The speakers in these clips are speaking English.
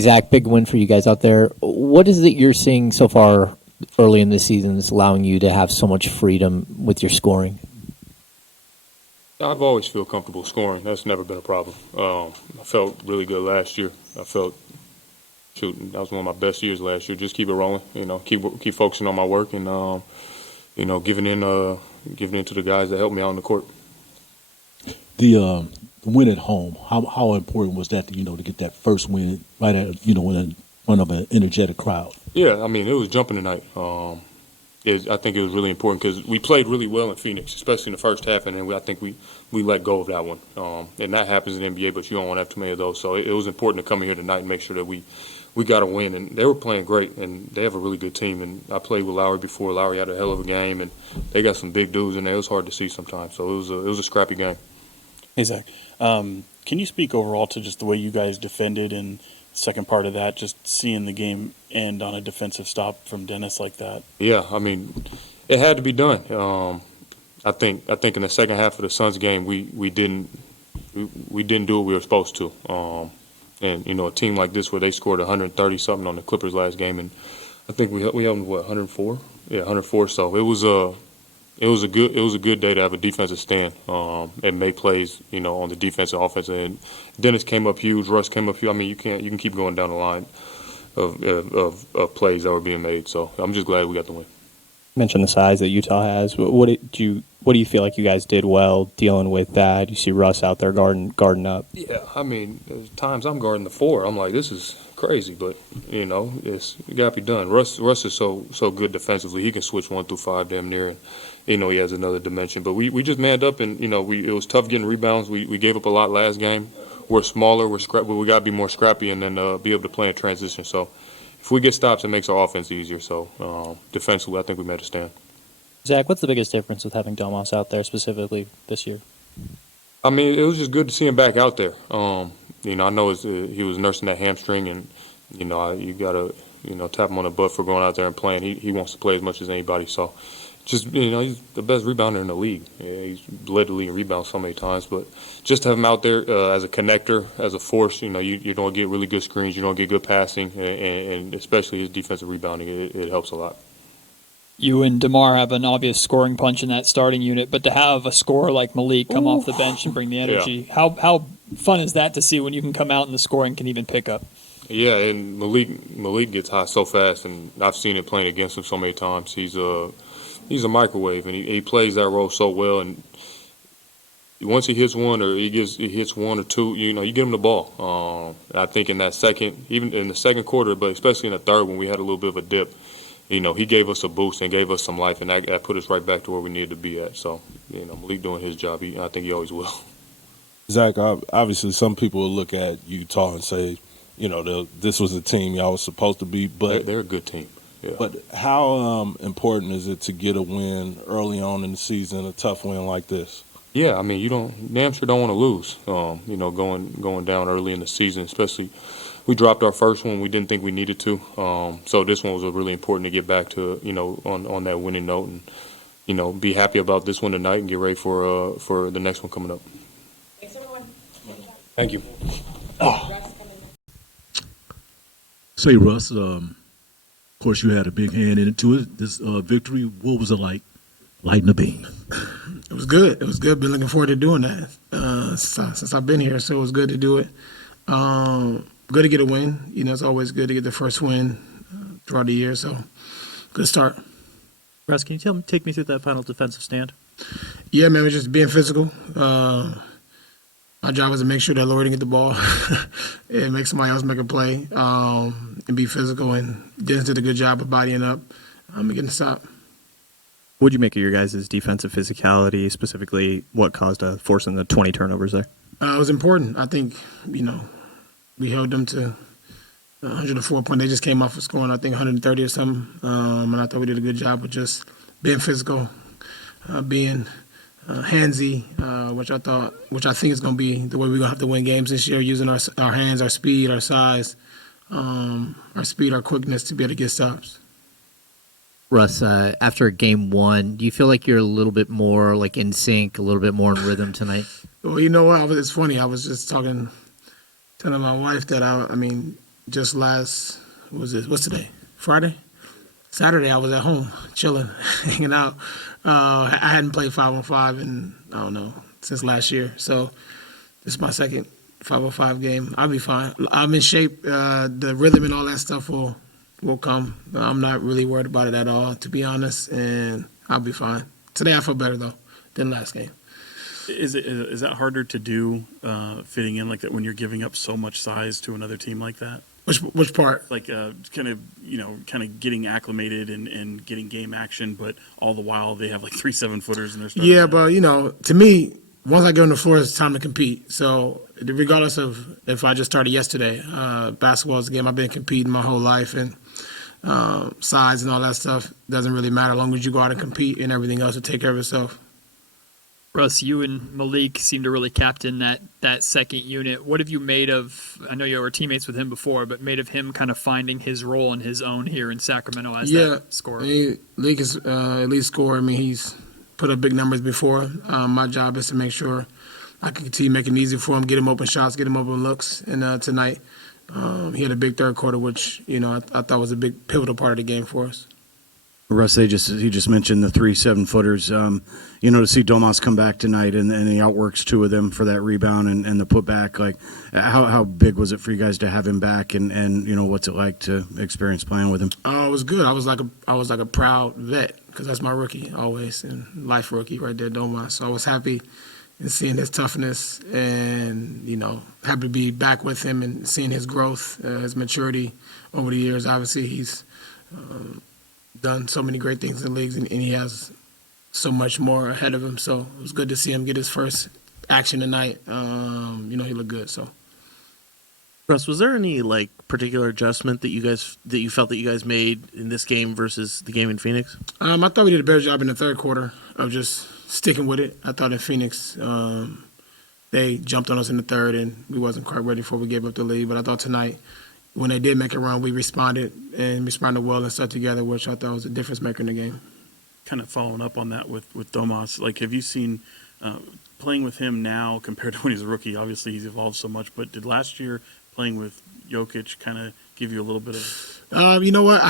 Zach, big win for you guys out there. What is it you're seeing so far early in the season that's allowing you to have so much freedom with your scoring? I've always feel comfortable scoring. That's never been a problem. I felt really good last year. I felt shooting. That was one of my best years last year. Just keep it rolling. Keep focusing on my work and giving in to the guys that helped me out on the court. The win at home. How important was that to get that first win right at in front of an energetic crowd? Yeah, I mean it was jumping tonight. I think it was really important because we played really well in Phoenix, especially in the first half, and then I think we let go of that one. And that happens in the NBA, but you don't want to have too many of those. So it was important to come in here tonight and make sure that we got a win. And they were playing great, and they have a really good team. And I played with Lowry before. Lowry had a hell of a game, and they got some big dudes in there. It was hard to see sometimes. So it was a scrappy game. Hey, Zach. Can you speak overall to just the way you guys defended and second part of that, just seeing the game end on a defensive stop from Dennis like that? Yeah, I mean, it had to be done. I think in the second half of the Suns game, we didn't do what we were supposed to. And a team like this where they scored 130 something on the Clippers last game, and I think we held them 104. Yeah, 104. So it was a good day to have a defensive stand and make plays, on the defense and offense. And Dennis came up huge, Russ came up huge. I mean, you can keep going down the line of plays that were being made. So I'm just glad we got the win. You mentioned the size that Utah has. What do you feel like you guys did well dealing with that? You see Russ out there guarding up. Yeah, I mean, there's times I'm guarding the 4. I'm like, this is crazy, but it got to be done. Russ is so good defensively. He can switch 1 through 5 damn near. And, he has another dimension. But we just manned up, and it was tough getting rebounds. We gave up a lot last game. We're smaller, but we got to be more scrappy and then be able to play in transition. So if we get stops, it makes our offense easier. So defensively, I think we made a stand. Zach, what's the biggest difference with having Domas out there specifically this year? I mean, it was just good to see him back out there. I know he was nursing that hamstring, and you gotta tap him on the butt for going out there and playing. He wants to play as much as anybody. So just he's the best rebounder in the league. Yeah, he's led the league in rebounds so many times, but just to have him out there as a connector, as a force, you don't get really good screens, you don't get good passing, and especially his defensive rebounding, it helps a lot. You and DeMar have an obvious scoring punch in that starting unit, but to have a scorer like Malik come off the bench and bring the energy, how fun is that to see when you can come out and the scoring can even pick up? Yeah, and Malik gets hot so fast, and I've seen it playing against him so many times. He's a microwave, and he plays that role so well. And once he hits one, or he hits 1 or 2, you get him the ball. I think in that even in the second quarter, but especially in the third when we had a little bit of a dip, he gave us a boost and gave us some life, and that put us right back to where we needed to be at. So, Malik doing his job. I think he always will. Zach, obviously some people will look at Utah and say, this was a team y'all was supposed to be, but they're a good team. Yeah. But how important is it to get a win early on in the season, a tough win like this? Yeah, I mean, damn sure don't want to lose. Going down early in the season, especially. We dropped our first one. We didn't think we needed to. So this one was really important to get back to, on that winning note and, be happy about this one tonight and get ready for the next one coming up. Thanks, everyone. Thank you. Say, Russ, of course you had a big hand into it. This victory, what was it like lighting the beam? It was good. It was good. Been looking forward to doing that since I've been here, so it was good to do it. Good to get a win. It's always good to get the first win throughout the year, so good start. Russ, can you take me through that final defensive stand? Yeah, man, we're just being physical. Our job is to make sure that Lord didn't get the ball and make somebody else make a play and be physical, and Dennis did a good job of bodying up and getting a stop. What did you make of your guys' defensive physicality, specifically what caused forcing the 20 turnovers there? It was important. I think, we held them to 104 points. They just came off of scoring, I think, 130 or something. And I thought we did a good job of just being physical, being handsy, which I think is going to be the way we're going to have to win games this year, using our hands, our speed, our size, our quickness to be able to get stops. Russ, after game one, do you feel like you're a little bit more like in sync, a little bit more in rhythm tonight? Well, you know what? It's funny. I was just telling my wife that just what's today? Friday? Saturday, I was at home, chilling, hanging out. I hadn't played 5-on-5 in, I don't know, since last year. So this is my second 5-on-5 game. I'll be fine. I'm in shape. The rhythm and all that stuff will come. I'm not really worried about it at all, to be honest, and I'll be fine. Today I feel better, though, than last game. Is that harder to do, fitting in like that when you're giving up so much size to another team like that? Which part? Like kind of getting acclimated and getting game action, but all the while they have like 3 7-footers in their starting. Yeah, but to me, once I get on the floor, it's time to compete. So regardless of if I just started yesterday, basketball is a game I've been competing my whole life, and size and all that stuff doesn't really matter as long as you go out and compete, and everything else will take care of itself. Russ, you and Malik seem to really captain that second unit. What have you made of, I know you were teammates with him before, but made of him kind of finding his role and his own here in Sacramento as that scorer? Malik is elite scorer. I mean, he's put up big numbers before. My job is to make sure I can continue making it easy for him, get him open shots, get him open looks. And tonight, he had a big third quarter, which, I thought was a big pivotal part of the game for us. Russ, he just mentioned the 3 7-footers. To see Domas come back tonight and he outworks 2 of them for that rebound and the putback. Like, how big was it for you guys to have him back? And what's it like to experience playing with him? It was good. I was like a proud vet because that's my rookie always, and life rookie right there, Domas. So I was happy in seeing his toughness and happy to be back with him and seeing his growth, his maturity over the years. Obviously, he's done so many great things in the leagues, and he has so much more ahead of him. So it was good to see him get his first action tonight. He looked good. So, Russ, was there any particular adjustment that you felt that you guys made in this game versus the game in Phoenix? I thought we did a better job in the third quarter of just sticking with it. I thought in Phoenix they jumped on us in the third, and we wasn't quite ready before we gave up the lead. But I thought tonight, when they did make a run, we responded well and stuck together, which I thought was a difference maker in the game. Kind of following up on that with Domas, have you seen playing with him now compared to when he's a rookie? Obviously, he's evolved so much, but did last year playing with Jokic kind of give you a little bit of? You know what?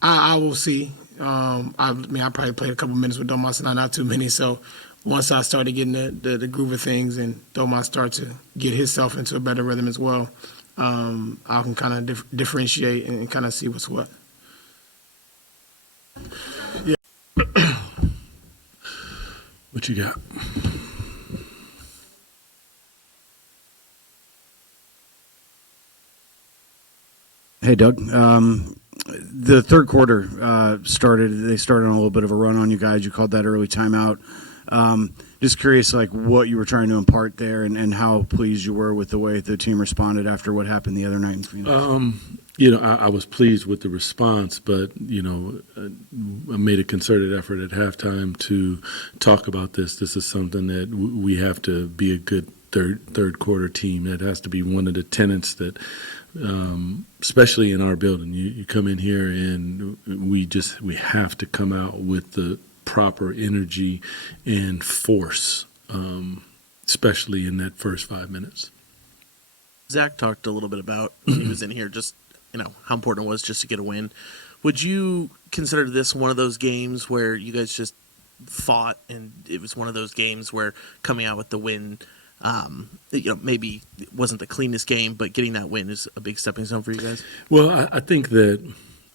I will see. I probably played a couple minutes with Domas tonight, not too many. So once I started getting the groove of things and Domas started to get himself into a better rhythm as well, I can kind of differentiate and kind of see what's what. Yeah. What you got? Hey, Doug. The third quarter started. They started on a little bit of a run on you guys. You called that early timeout. Just curious, what you were trying to impart there, and how pleased you were with the way the team responded after what happened the other night in Phoenix. I was pleased with the response, but I made a concerted effort at halftime to talk about this. This is something that we have to be a good third quarter team. That has to be one of the tenets that, especially in our building, you come in here and we have to come out with the proper energy and force, especially in that first 5 minutes. Zach talked a little bit about when he was in here, just how important it was just to get a win. Would you consider this one of those games where you guys just fought, and it was one of those games where coming out with the win, maybe it wasn't the cleanest game, but getting that win is a big stepping stone for you guys? Well, I think that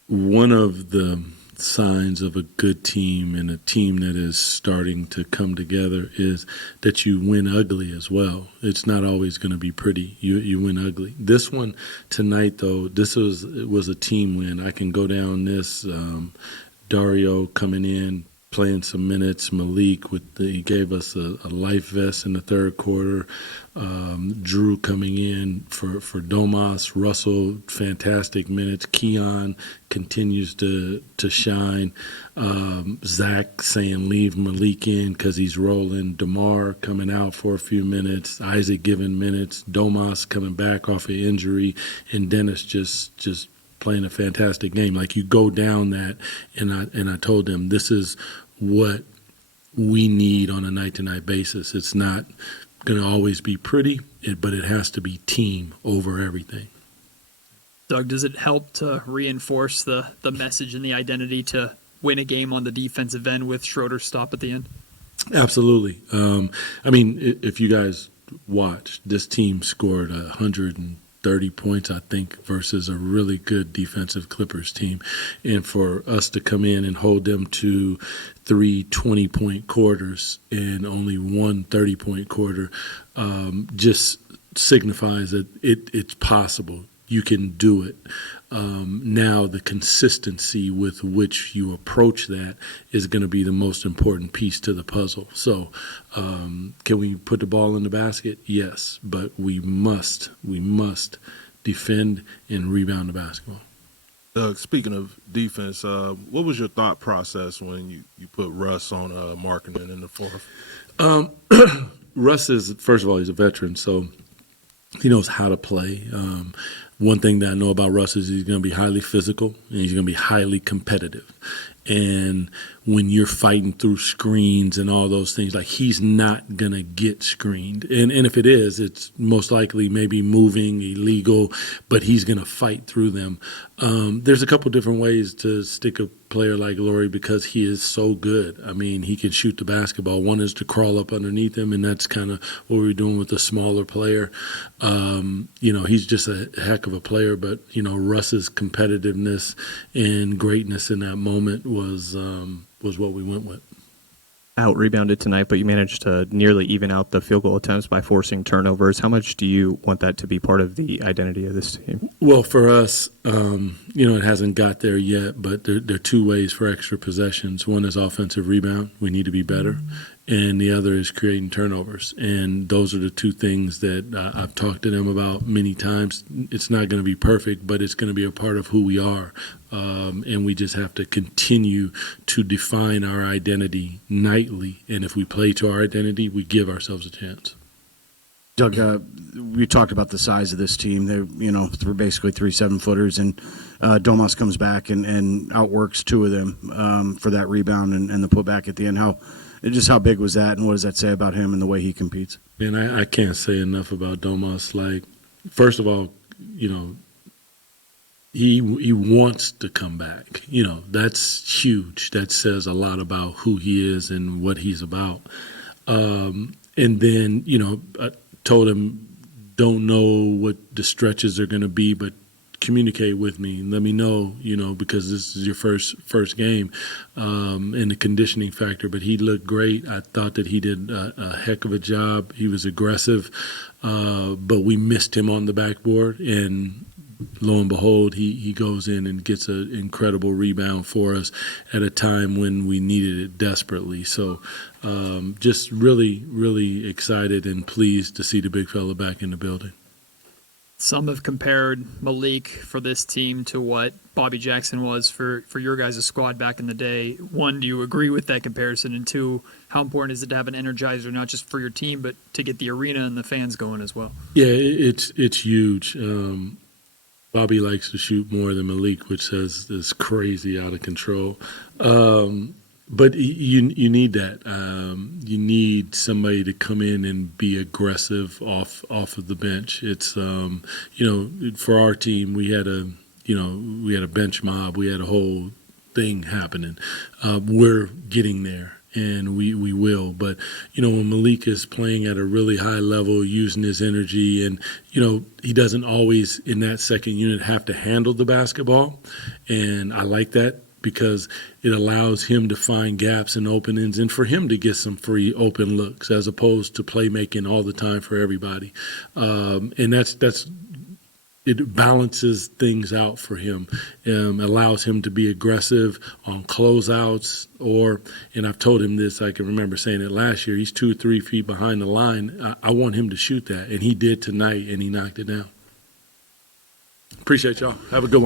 one of the signs of a good team and a team that is starting to come together is that you win ugly as well. It's not always going to be pretty. You win ugly. This one tonight, though, it was a team win. I can go down this. Dario coming in, playing some minutes. Malik he gave us a life vest in the third quarter. Drew coming in for Domas. Russell, fantastic minutes. Keon continues to shine. Zach saying leave Malik in because he's rolling. DeMar coming out for a few minutes. Isaac giving minutes. Domas coming back off of injury. And Dennis just playing a fantastic game. You go down that, and I told them this is what we need on a night-to-night basis. It's not going to always be pretty, but it has to be team over everything. Doug, does it help to reinforce the message and the identity to win a game on the defensive end with Schroeder's stop at the end? Absolutely. I mean, if you guys watched, this team scored 130 points, I think, versus a really good defensive Clippers team. And for us to come in and hold them to 3 20-point quarters and only one 30-point quarter just signifies that it's possible. You can do it. Now the consistency with which you approach that is going to be the most important piece to the puzzle. So can we put the ball in the basket? Yes, but we must defend and rebound the basketball. Doug, speaking of defense, what was your thought process when you put Russ on Markkanen in the fourth? Russ is, first of all, he's a veteran, so he knows how to play. One thing that I know about Russ is he's going to be highly physical and he's going to be highly competitive. And when you're fighting through screens and all those things, like, he's not going to get screened. And if it is, it's most likely maybe moving, illegal, but he's going to fight through them. There's a couple different ways to stick a player like Laurie because he is so good. I mean, he can shoot the basketball. One is to crawl up underneath him, and that's kind of what we're doing with a smaller player. He's just a heck of a player, but, Russ's competitiveness and greatness in that moment was what we went with. Out rebounded tonight, but you managed to nearly even out the field goal attempts by forcing turnovers. How much do you want that to be part of the identity of this team? Well, for us, it hasn't got there yet, but there are two ways for extra possessions. One is offensive rebound. We need to be better. And the other is creating turnovers. And those are the two things that I've talked to them about many times. It's not going to be perfect, but it's going to be a part of who we are. And we just have to continue to define our identity nightly. And if we play to our identity, we give ourselves a chance. Doug, we talked about the size of this team. They're basically 3 7-footers, and Domas comes back and outworks two of them for that rebound and the putback at the end. How big was that, and what does that say about him and the way he competes? And I can't say enough about Domas. Like, first of all, he wants to come back. That's huge. That says a lot about who he is and what he's about. And then, I told him, don't know what the stretches are going to be, but communicate with me and let me know, because this is your first game, and the conditioning factor. But he looked great. I thought that he did a heck of a job. He was aggressive, but we missed him on the backboard, and lo and behold, he goes in and gets an incredible rebound for us at a time when we needed it desperately. So just really, really excited and pleased to see the big fella back in the building. Some have compared Malik for this team to what Bobby Jackson was for your guys' squad back in the day. One, do you agree with that comparison? And two, how important is it to have an energizer, not just for your team, but to get the arena and the fans going as well? Yeah, it's huge. Bobby likes to shoot more than Malik, which is crazy out of control. But you need that. You need somebody to come in and be aggressive off of the bench. It's for our team, we had a bench mob. We had a whole thing happening. We're getting there, and we will. But when Malik is playing at a really high level, using his energy, and he doesn't always in that second unit have to handle the basketball, and I like that, because it allows him to find gaps and openings and for him to get some free open looks as opposed to playmaking all the time for everybody. And that's it balances things out for him, allows him to be aggressive on closeouts and I've told him this, I can remember saying it last year, he's 2 or 3 feet behind the line. I want him to shoot that, and he did tonight, and he knocked it down. Appreciate y'all. Have a good one.